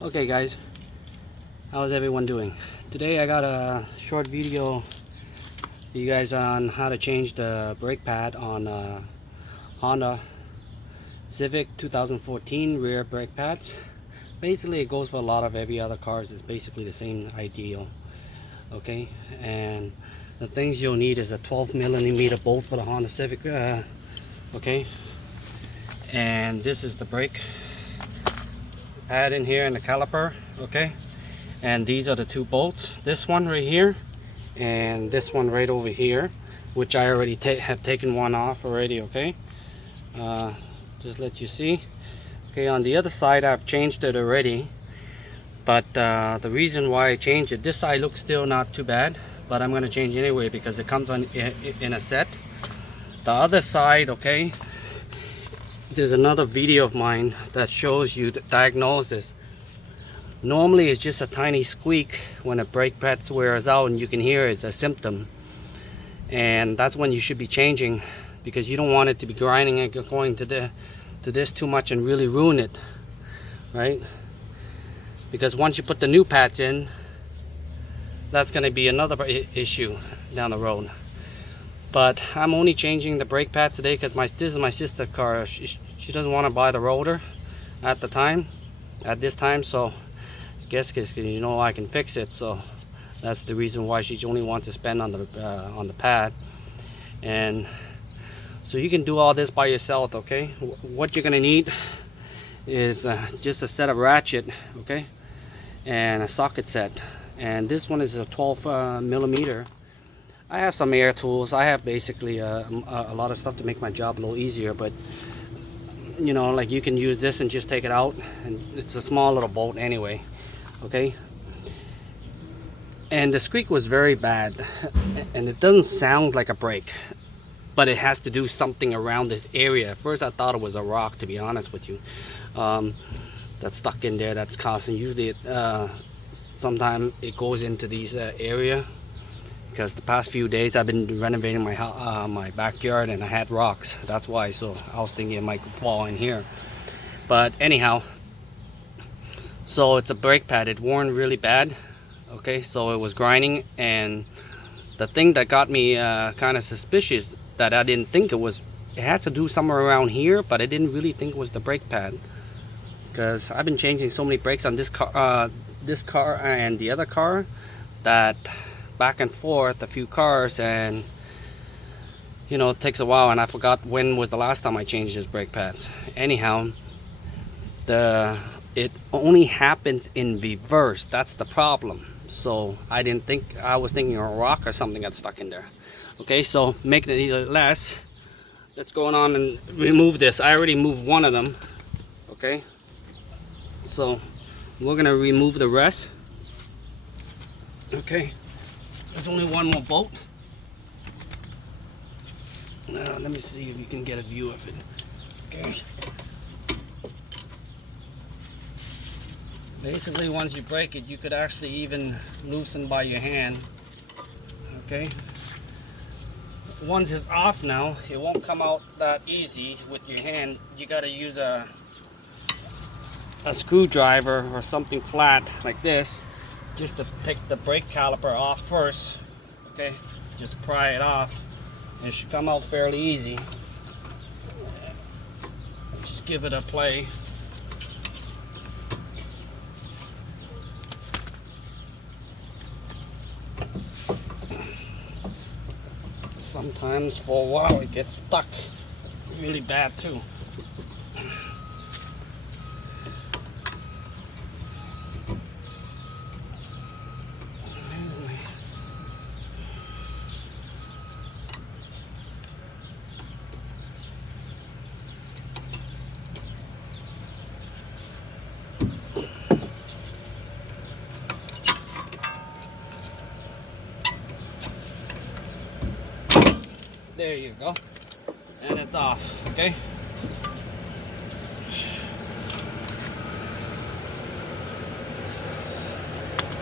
Okay guys, how's everyone doing? Today I got a short video for you guys on how to change the brake pad on Honda Civic 2014 rear brake pads. Basically it goes for a lot of every other cars. It's basically the same ideal. Okay, and the things you'll need is a 12mm bolt for the Honda Civic. Okay, and this is the brake pad in here and the caliper. Okay, and these are the two bolts, this one right here and this one right over here, which I already have taken one off already. Okay, just let you see. Okay, on the other side I've changed it already, but the reason why I changed it, this side looks still not too bad, but I'm going to change anyway because it comes on in a set. The other side, okay, there's another video of mine that shows you the diagnosis. Normally it's just a tiny squeak when a brake pad wears out, and you can hear it's a symptom, and that's when you should be changing, because you don't want it to be grinding and going to this too much and really ruin it, right? Because once you put the new pads in, that's going to be another issue down the road. But I'm only changing the brake pads today because this is my sister's car. She doesn't want to buy the rotor at this time, so I guess because you know I can fix it, so that's the reason why she only wants to spend on the pad. And so you can do all this by yourself. Okay, what you're gonna need is just a set of ratchet, okay, and a socket set, and this one is a 12mm. I have some air tools. I have basically a lot of stuff to make my job a little easier, but you know, like you can use this and just take it out, and it's a small little bolt anyway. Okay, and the squeak was very bad, and it doesn't sound like a brake, but it has to do something around this area. At first I thought it was a rock, to be honest with you, that's stuck in there, that's causing. Usually sometimes it goes into these area, because the past few days I've been renovating my backyard and I had rocks. That's why. So I was thinking it might fall in here. But anyhow, so it's a brake pad. It worn really bad. Okay, so it was grinding, and the thing that got me kind of suspicious, that I didn't think it had to do somewhere around here, but I didn't really think it was the brake pad, because I've been changing so many brakes on this car and the other car, that back and forth a few cars, and you know, it takes a while, and I forgot when was the last time I changed these brake pads. Anyhow, it only happens in reverse. That's the problem. So I was thinking a rock or something got stuck in there. Okay, so making it either less, let's go on and remove this. I already moved one of them. Okay, so we're gonna remove the rest. Okay, there's only one more bolt. Now let me see if you can get a view of it. Okay, basically once you break it, you could actually even loosen by your hand. Okay, once it's off now, it won't come out that easy with your hand. You got to use a screwdriver or something flat like this, just to take the brake caliper off first. Okay, just pry it off. It should come out fairly easy. Just give it a play. Sometimes for a while it gets stuck really bad too. There you go, and it's off. Okay,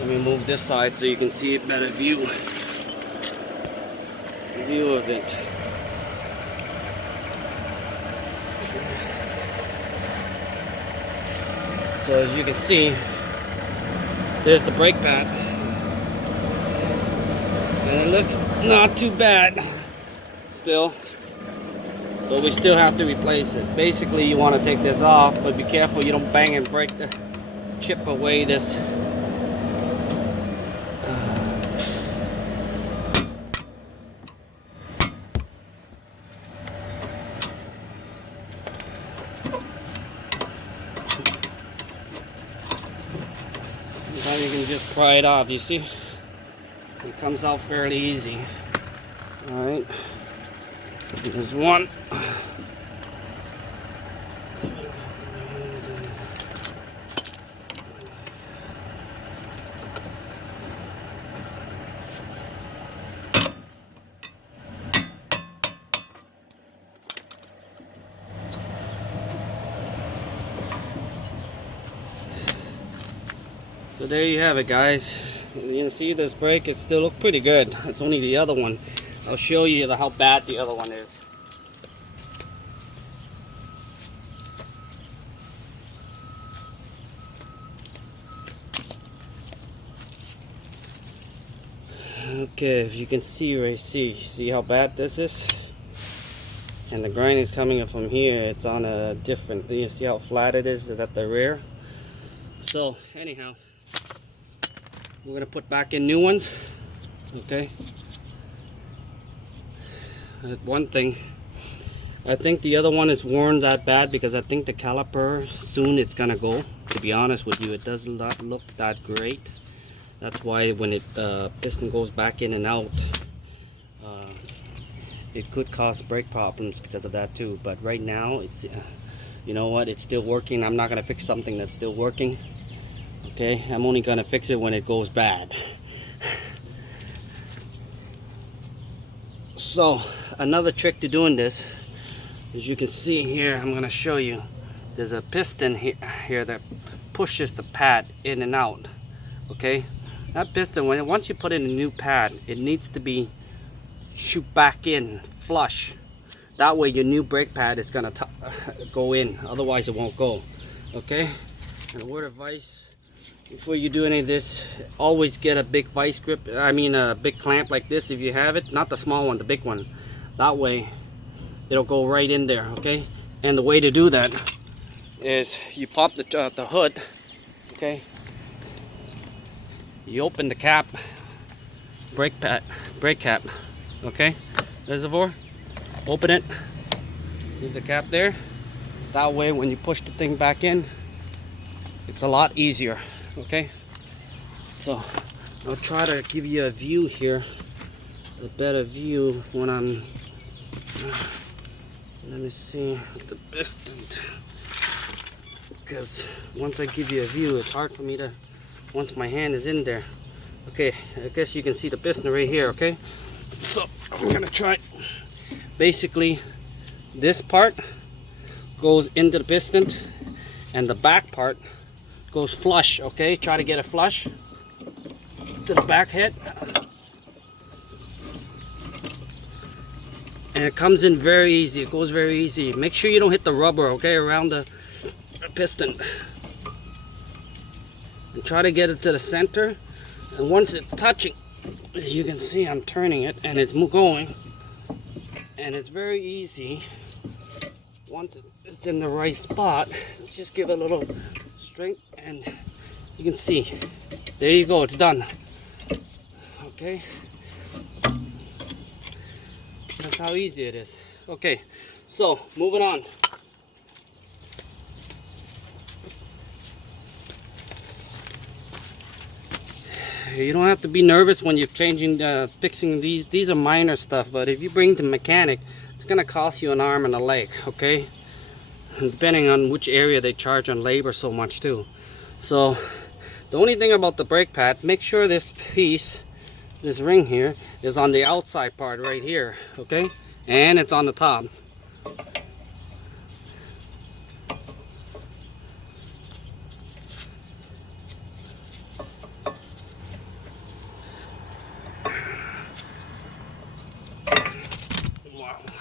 let me move this side so you can see a better view of it. So as you can see, There's the brake pad. And it looks not too bad still. But we still have to replace it. Basically, you want to take this off, but be careful you don't bang and break the chip away this. Sometimes you can just pry it off, you see? It comes out fairly easy. Alright. There's one. So there you have it, guys. You can see this brake, it still looks pretty good. It's only the other one. I'll show you how bad the other one is. Okay, if you can see how bad this is? And the grind is coming from here. It's on a different, you see how flat it is at the rear? So anyhow, we're gonna put back in new ones. Okay. One thing, I think the other one is worn that bad because I think the caliper soon it's gonna go. To be honest with you, it does not look that great. That's why when it piston goes back in and out, it could cause brake problems because of that too. But right now, it's you know what, it's still working. I'm not gonna fix something that's still working. Okay, I'm only gonna fix it when it goes bad. So another trick to doing this, as you can see here, I'm gonna show you. There's a piston here that pushes the pad in and out. Okay, that piston, once you put in a new pad, it needs to be shoot back in flush. That way your new brake pad is gonna go in, otherwise it won't go. Okay, and a word of advice, before you do any of this, always get a big vice grip, I mean a big clamp like this if you have it, not the small one, the big one. That way it'll go right in there. Okay, and the way to do that is you pop the hood. Okay, you open the cap, brake cap. Okay, reservoir, open it, leave the cap there. That way when you push the thing back in, it's a lot easier. Okay, so I'll try to give you a view here, a better view when I'm let me see the piston, because once I give you a view, it's hard for me to, once my hand is in there. Okay, I guess you can see the piston right here. Okay, so I'm gonna try. Basically, this part goes into the piston and the back part goes flush. Okay, try to get it flush to the back head, and it comes in very easy. It goes very easy. Make sure you don't hit the rubber, okay, around the piston, and try to get it to the center. And once it's touching, as you can see, I'm turning it and it's going, and it's very easy. Once it's in the right spot, just give it a little strength and you can see, there you go, it's done. Okay, that's how easy it is. Okay, so moving on. You don't have to be nervous when you're changing, fixing these. These are minor stuff, but if you bring the mechanic, it's gonna cost you an arm and a leg. Okay, and depending on which area they charge on labor so much too. So the only thing about the brake pad, make sure this piece, this ring here, is on the outside part right here. Okay, and it's on the top.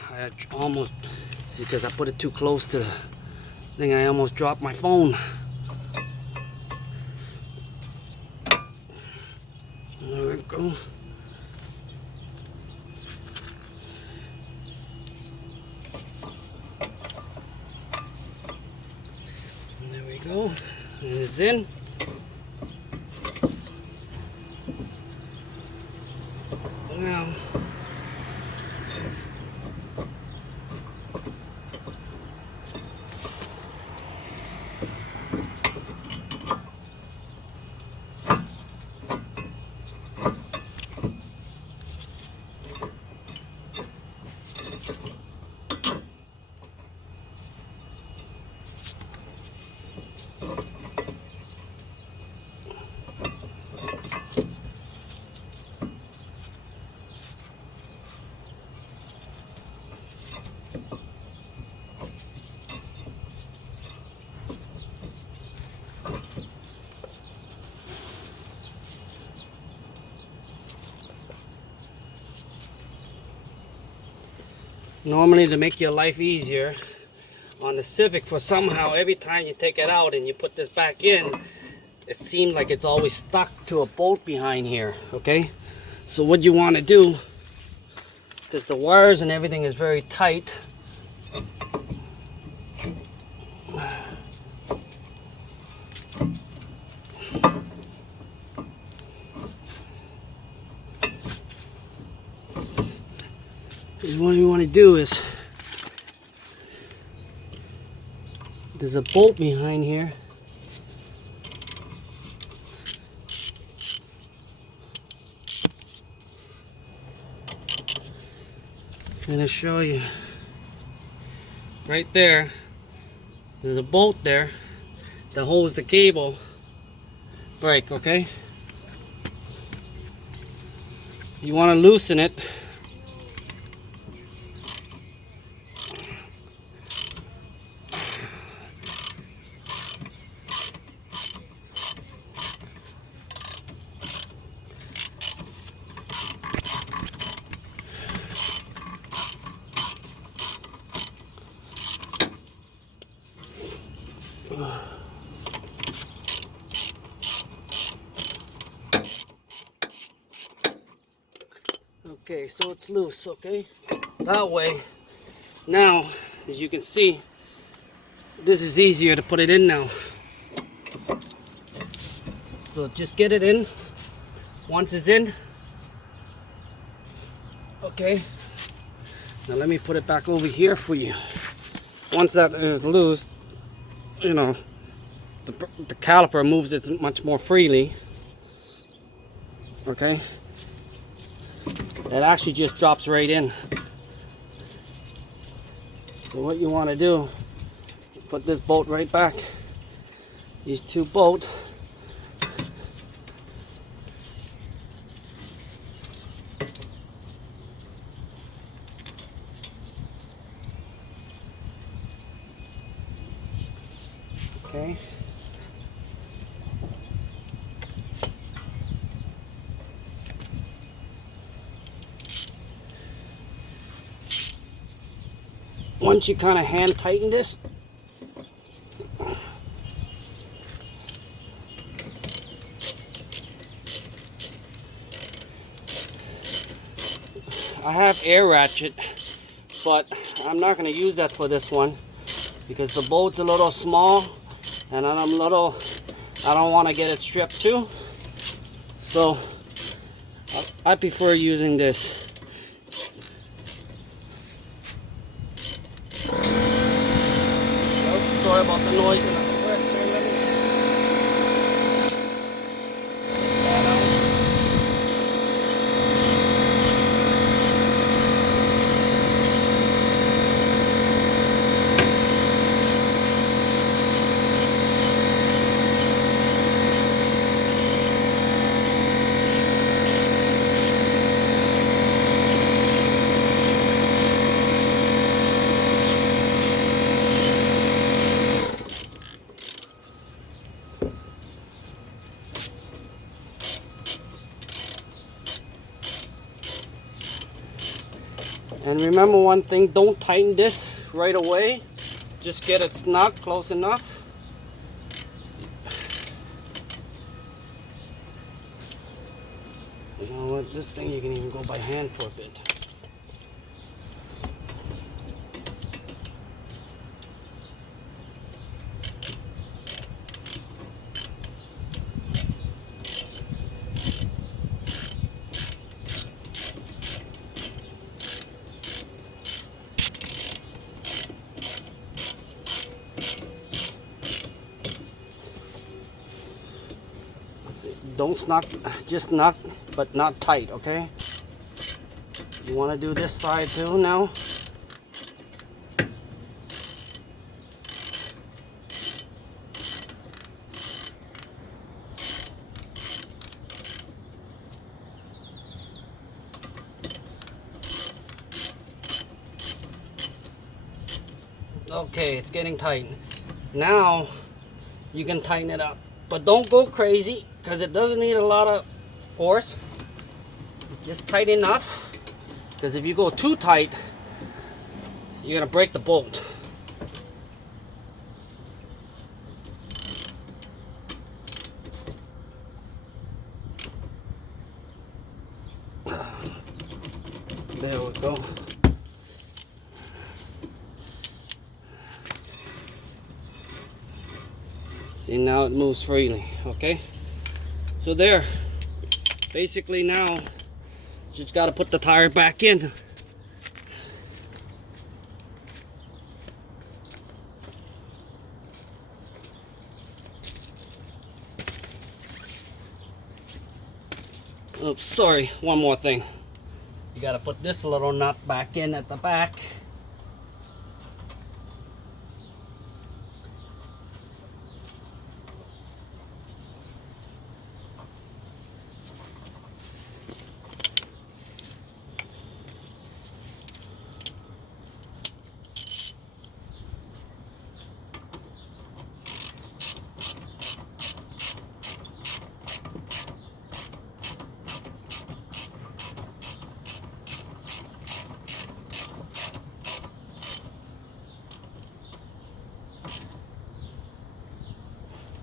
I almost, see, because I put it too close to the thing, I almost dropped my phone. There we go. There we go. And it's in. Now, normally, to make your life easier on the Civic, for somehow every time you take it out and you put this back in, it seems like it's always stuck to a bolt behind here. Okay, so what you want to do, because the wires and everything is very tight, what you want to do is, there's a bolt behind here. I'm going to show you. Right there, there's a bolt there that holds the cable brake, okay? You want to loosen it. Okay, so it's loose, okay? That way, now, as you can see, this is easier to put it in now. So just get it in. Once it's in, okay, now let me put it back over here for you. Once that is loose, you know, the caliper moves it much more freely, okay? It actually just drops right in. So what you want to do, put this bolt right back. These two bolts. Okay. Once you kind of hand tighten this, I have air ratchet, but I'm not going to use that for this one because the bolt's a little small and I don't want to get it stripped too, so I prefer using this. Sorry about the noise in the compressor. And remember one thing, don't tighten this right away. Just get it snug, close enough. You know what, this thing you can even go by hand for a bit. Don't knock, just knock, but not tight, okay? You want to do this side too now? Okay, it's getting tight. Now you can tighten it up, but don't go crazy because it doesn't need a lot of force. Just tight enough, because if you go too tight, you're gonna break the bolt. There we go. See, now it moves freely, okay? So there, basically now, just got to put the tire back in. Oops, sorry, one more thing. You got to put this little nut back in at the back.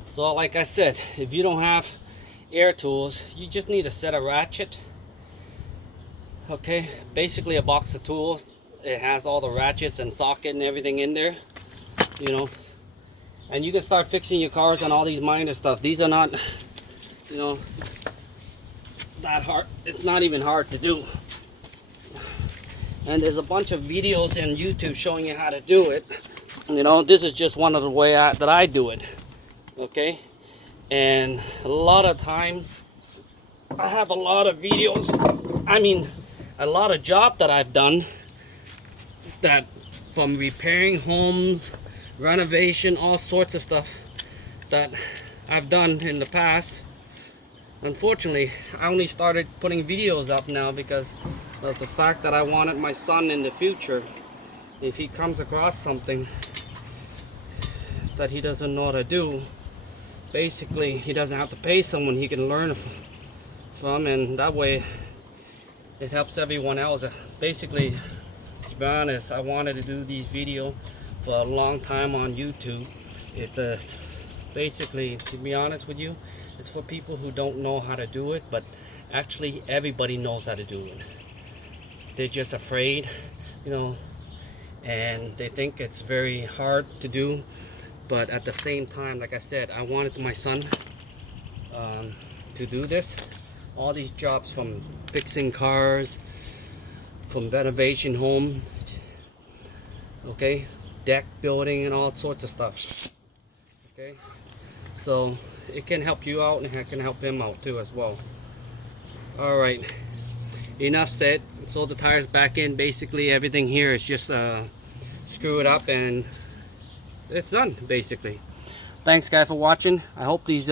So like I said, if you don't have air tools, you just need a set of ratchet. Okay, basically a box of tools. It has all the ratchets and socket and everything in there, you know. And you can start fixing your cars on all these minor stuff. These are not, you know, that hard. It's not even hard to do. And there's a bunch of videos on YouTube showing you how to do it. You know, this is just one of the way that I do it. Okay, and a lot of time I have a lot of videos, I mean a lot of job that I've done, that from repairing homes, renovation, all sorts of stuff that I've done in the past. Unfortunately, I only started putting videos up now because of the fact that I wanted my son in the future, if he comes across something that he doesn't know how to do, basically he doesn't have to pay someone, he can learn from, and that way it helps everyone else. Basically, to be honest, I wanted to do these videos for a long time on YouTube. It's basically, to be honest with you, it's for people who don't know how to do it, but actually everybody knows how to do it. They're just afraid, you know, and they think it's very hard to do. But at the same time, like I said, I wanted my son to do this. All these jobs, from fixing cars, from renovation home, okay, deck building and all sorts of stuff. Okay, so it can help you out and it can help him out too as well. All right, enough said. So the tires back in. Basically everything here is just screw it up and it's done, basically. Thanks guys for watching. I hope these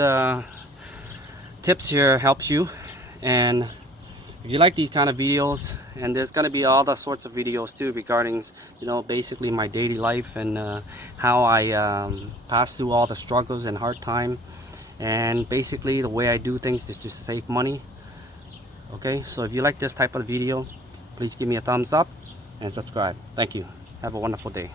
tips here helps you, and if you like these kind of videos, and there's going to be all the sorts of videos too regarding, you know, basically my daily life and how I pass through all the struggles and hard time, and basically the way I do things is just save money. Okay, so if you like this type of video, please give me a thumbs up and subscribe. Thank you. Have a wonderful day.